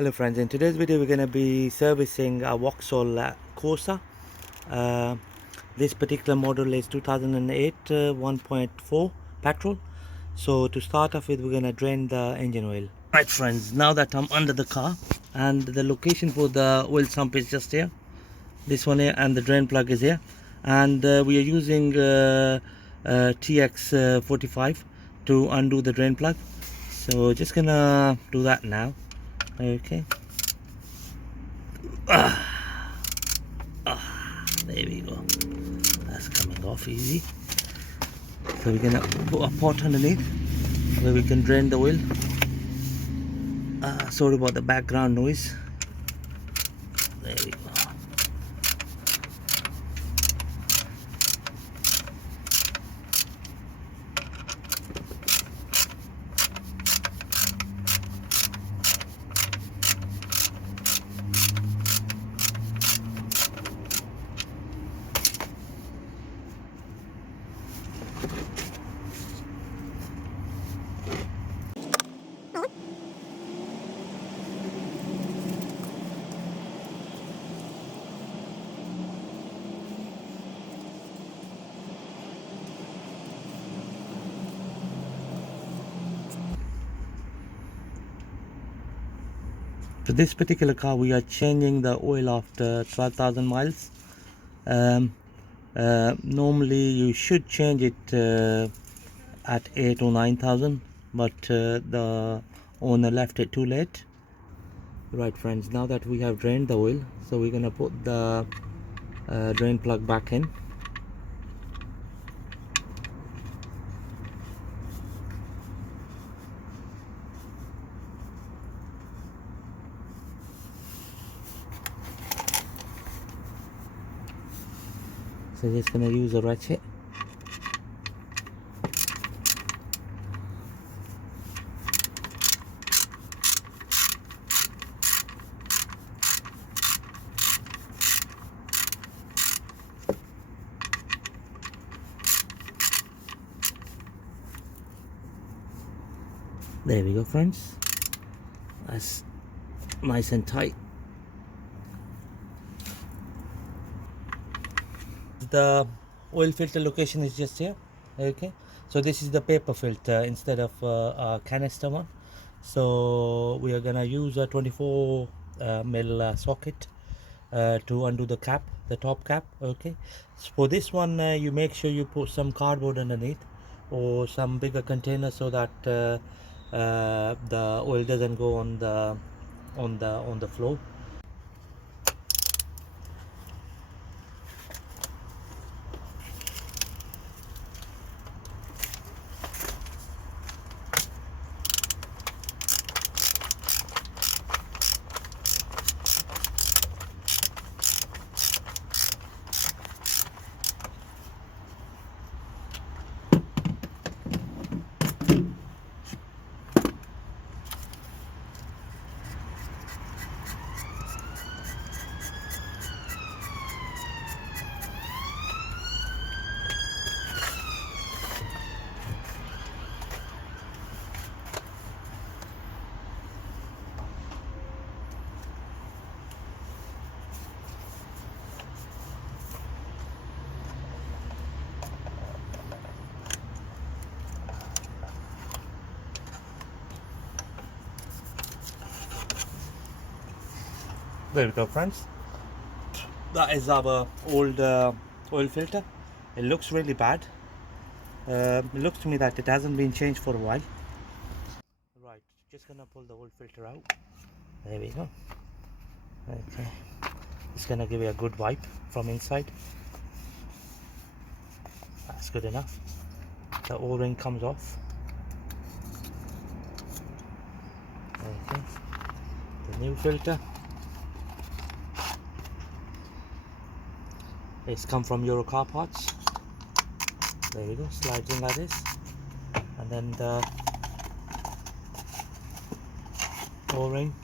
Hello friends, in today's video we're going to be servicing a Vauxhall Corsa. This particular model is 2008 1.4 petrol. So to start off with, we're going to drain the engine oil. Right friends, now that I'm under the car and the location for the oil sump is just here, this one here, and the drain plug is here, and we are using TX45 to undo the drain plug. So just gonna do that now. Okay. There we go. That's coming off easy. So we're gonna put a pot underneath where we can drain the oil. Sorry about the background noise. There we go. For this particular car, we are changing the oil after 12,000 miles. Normally you should change it at 8 or 9,000, but the owner left it too late. Right friends, now that we have drained the oil, so we're gonna put the drain plug back in. So just gonna use a ratchet. There we go friends, that's nice and tight. The oil filter location is just here. Okay, so this is the paper filter instead of a canister one. So we are gonna use a 24 mil socket to undo the cap, the top cap. Okay, so for this one you make sure you put some cardboard underneath or some bigger container so that the oil doesn't go on the floor. There we go friends, that is our old oil filter. It looks really bad. It looks to me that it hasn't been changed for a while. Right, just gonna pull the oil filter out. There we go. Okay, it's gonna give it a good wipe from inside. That's good enough. The O-ring comes off. Okay, the new filter. It's come from Euro car parts. There we go, slides in like this, and then the O-ring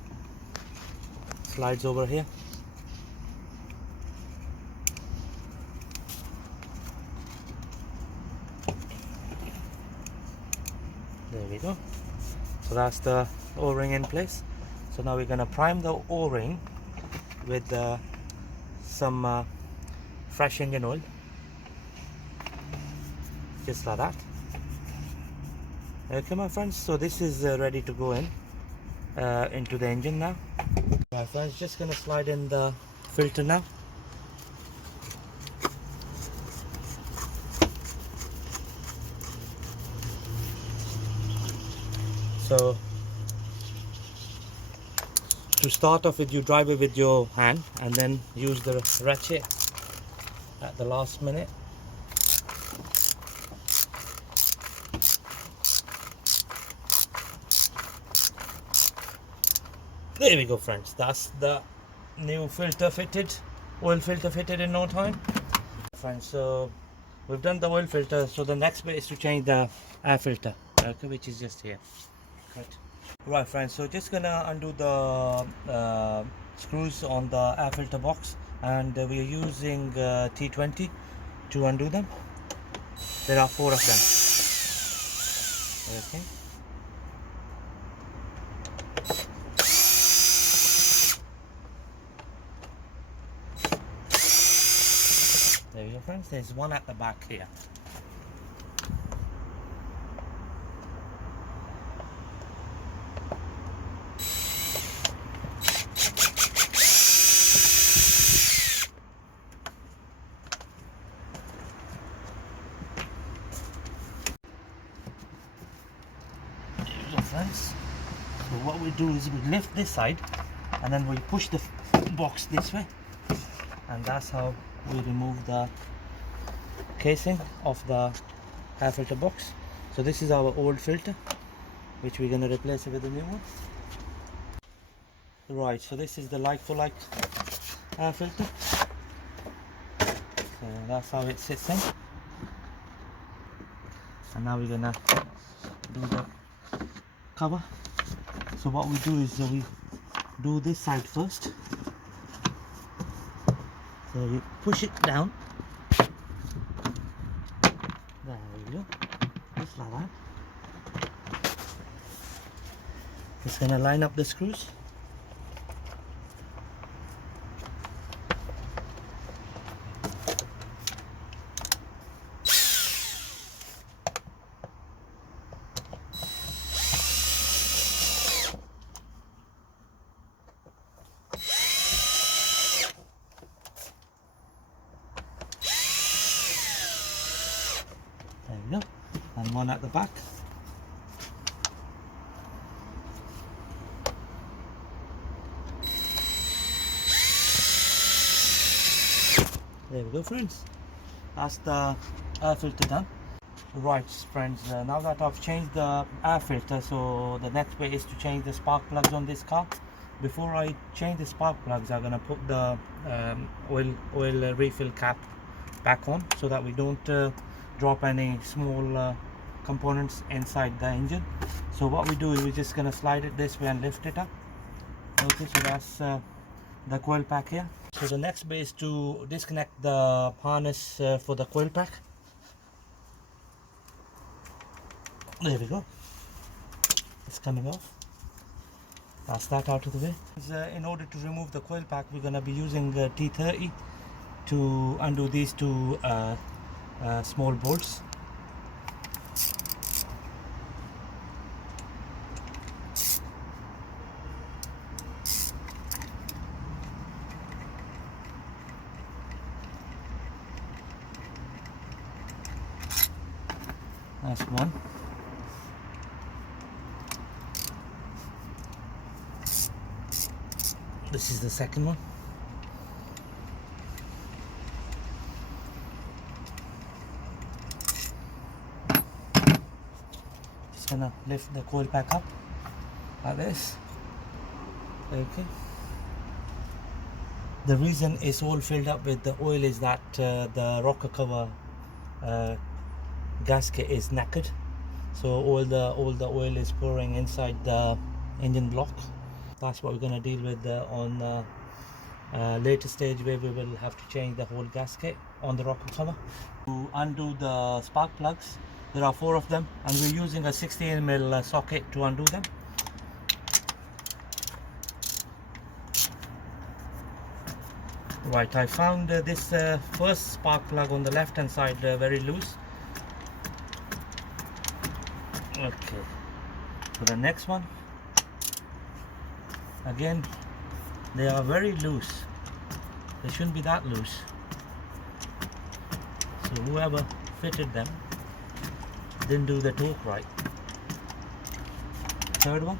slides over here. There we go. So that's the O-ring in place. So now we're gonna prime the O-ring with some fresh engine oil, just like that. Okay, my friends, so this is ready to go in into the engine now. Right, friends, just gonna slide in the filter now. So to start off with, you drive it with your hand and then use the ratchet at the last minute. There we go, friends. That's the new filter fitted, oil filter fitted in no time. Friends, so we've done the oil filter, so the next bit is to change the air filter, okay, which is just here. Right, friends, so just gonna undo the screws on the air filter box, and we are using T20 to undo them. There are 4 of them. Okay. There you go, friends. There's one at the back here. Friends, so what we do is we lift this side and then we push the box this way, and that's how we remove the casing of the air filter box. So this is our old filter, which we're going to replace it with a new one. Right, so this is the like for like air filter, so that's how it sits in. And now we're gonna do the cover. So what we do is we do this side first. So you push it down. There we go. Just like that. Just gonna line up the screws. There we go, and one at the back. There we go, friends. That's the air filter done. Right, friends, now that I've changed the air filter, so the next bit is to change the spark plugs on this car. Before I change the spark plugs, I'm gonna put the oil refill cap back on, so that we don't drop any small components inside the engine. So what we do is we're just gonna slide it this way and lift it up. Okay, so that's the coil pack here. So the next bit is to disconnect the harness for the coil pack. There we go, it's coming off. That's that out of the way. In order to remove the coil pack, we're gonna be using T30 to undo these 2 small bolts. That's one. This is the second one. Just gonna lift the coil pack up like this. Okay. The reason it's all filled up with the oil is that the rocker cover gasket is knackered, so all the oil is pouring inside the engine block. That's what we're going to deal with on later stage, where we will have to change the whole gasket on the rocker cover. To undo the spark plugs, there are 4 of them, and we're using a 16mm socket to undo them. Right, I found this first spark plug on the left hand side very loose. Okay, so the next one, again, they are very loose. They shouldn't be that loose. So whoever fitted them didn't do the torque right. Third one.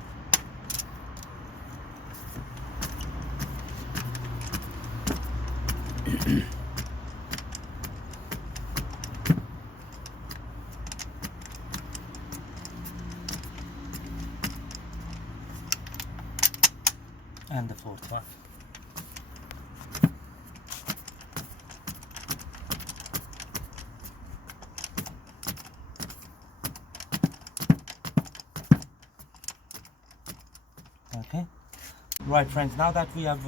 And the fourth one. Okay. Right, friends, now that we have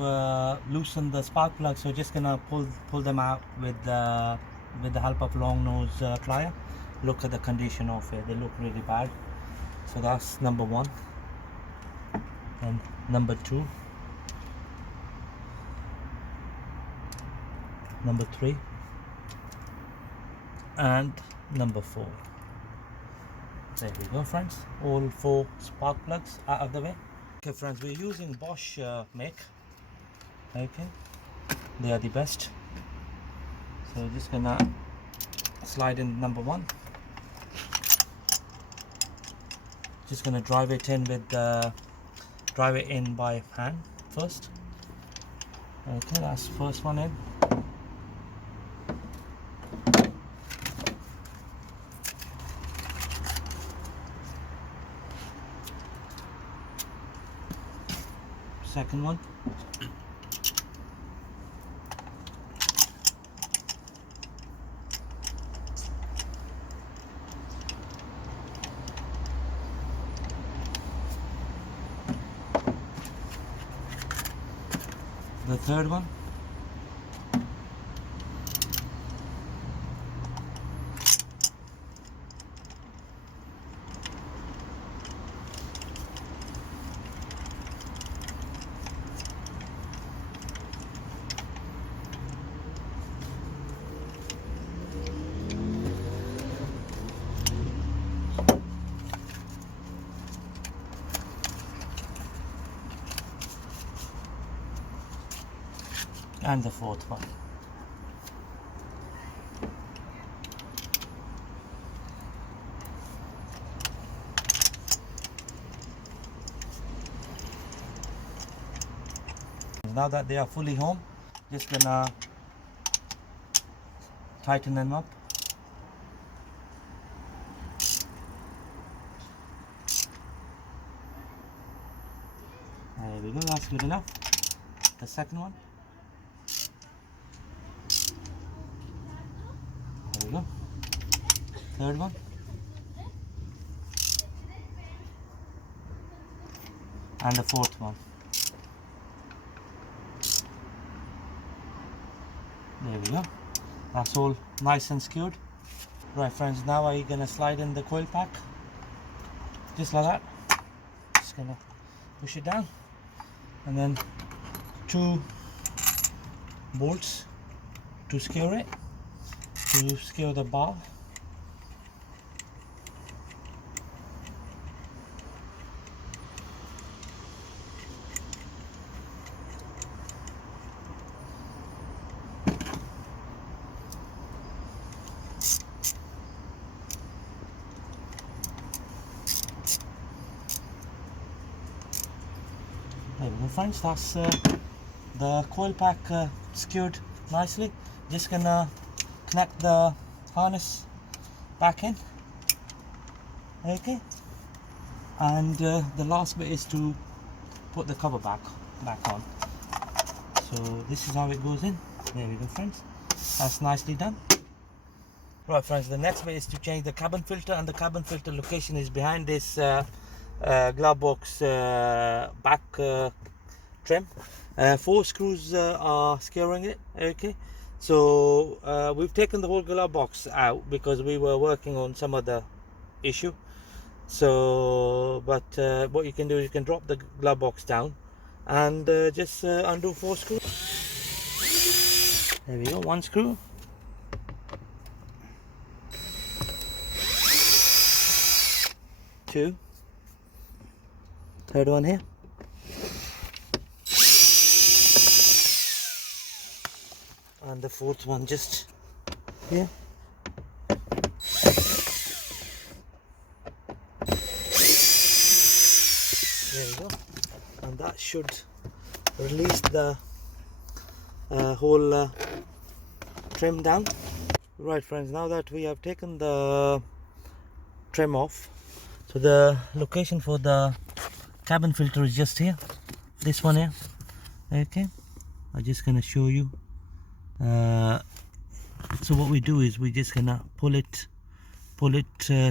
loosened the spark plugs, so just gonna pull them out with the help of long nose plier. Look at the condition of it; they look really bad. So that's number one, and number two, number three, and number four. There we go, friends. All four spark plugs out of the way. Okay, friends, we're using Bosch make. Okay, they are the best. So just gonna slide in number one. Just gonna drive it in by hand first. Okay, that's first one in. Second one. The third one. And the fourth one. Now that they are fully home, just gonna tighten them up. There we go, that's good enough. The second one. There we go. Third one. And the fourth one. There we go. That's all nice and secured. Right, friends, now are you gonna slide in the coil pack? Just like that. Just gonna push it down. And then 2 bolts to secure it, to secure the bar. There we go, friends, that's the coil pack secured nicely. Just gonna connect the harness back in. Okay, and the last bit is to put the cover back on. So this is how it goes in. There we go, friends, that's nicely done. Right, friends, the next bit is to change the cabin filter, and the cabin filter location is behind this glove box back trim. 4 screws are securing it. Okay, so we've taken the whole glove box out because we were working on some other issue. So but what you can do is you can drop the glove box down and just undo 4 screws. There we go, one screw. Two. Third one here. And the fourth one just here. There we go. And that should release the whole trim down. Right friends, now that we have taken the trim off, so the location for the cabin filter is just here, this one here. Okay, I'm just gonna show you. So what we do is we just gonna pull it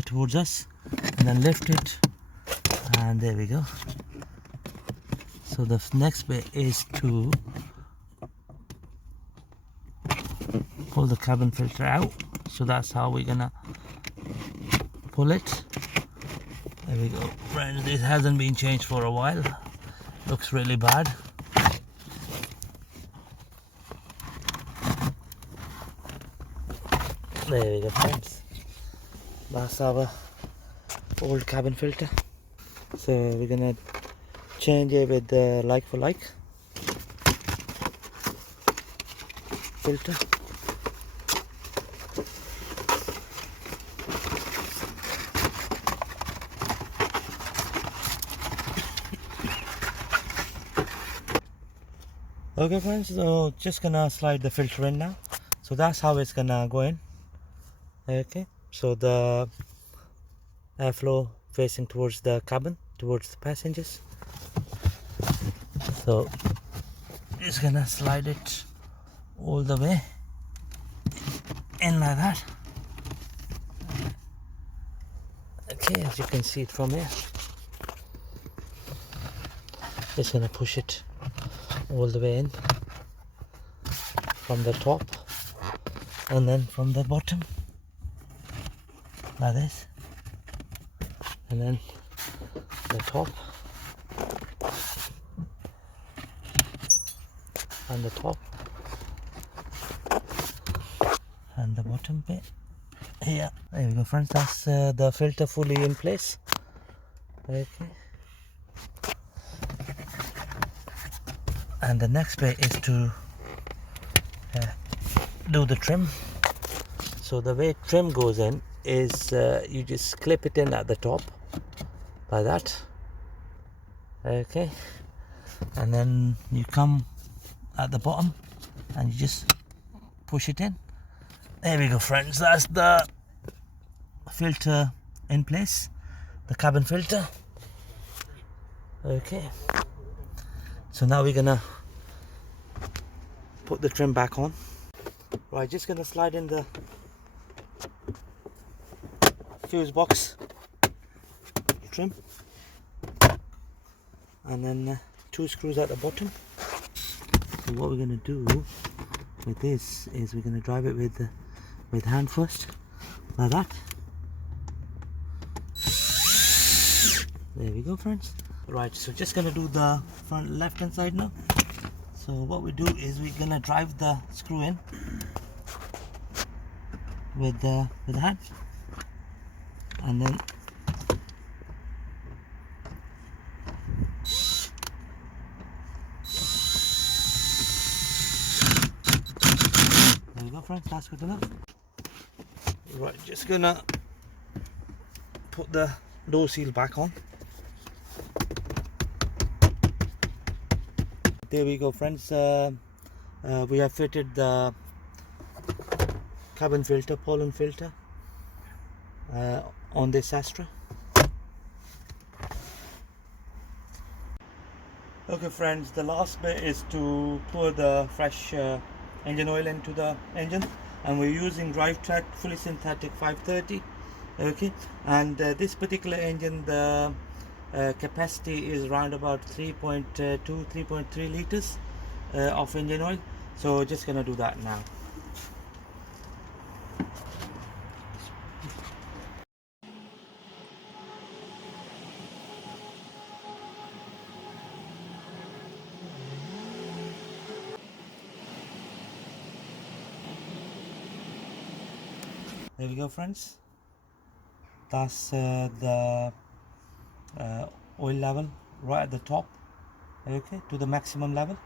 towards us and then lift it, and there we go. So the next bit is to pull the cabin filter out. So that's how we're gonna pull it. There we go friends, this hasn't been changed for a while, looks really bad. There we go friends, that's our old cabin filter. So we're gonna change it with the like for like filter. Okay friends, so just gonna slide the filter in now. So that's how it's gonna go in. Okay, so the airflow facing towards the cabin, towards the passengers. So just gonna slide it all the way in like that. Okay, as you can see it from here, just gonna push it all the way in from the top and then from the bottom like this, and then the top and the top and the bottom bit here. There we go friends, that's the filter fully in place. Okay, and the next bit is to do the trim. So the way trim goes in is you just clip it in at the top like that. Okay, and then you come at the bottom and you just push it in. There we go friends, that's the filter in place, the cabin filter. Okay, so now we're gonna put the trim back on. Right, just gonna slide in the fuse box trim and then 2 screws at the bottom. So what we're gonna do with this is we're gonna drive it with hand first like that. There we go friends. Right, so just gonna do the front left hand side now. So what we do is we're gonna drive the screw in with the hand, and then there we go friends, that's good enough. Right, just gonna put the door seal back on. There we go friends, we have fitted the cabin filter, pollen filter on this Astra. Okay friends, the last bit is to pour the fresh engine oil into the engine, and we're using DriveTrack fully synthetic 530. Okay, and this particular engine, the capacity is around about 3.3 liters of engine oil. So just gonna do that now. There we go, friends. That's the oil level right at the top, okay, to the maximum level.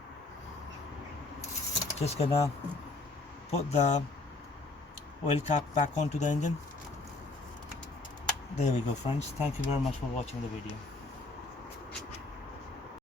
Just gonna put the oil cap back onto the engine. There we go, friends. Thank you very much for watching the video.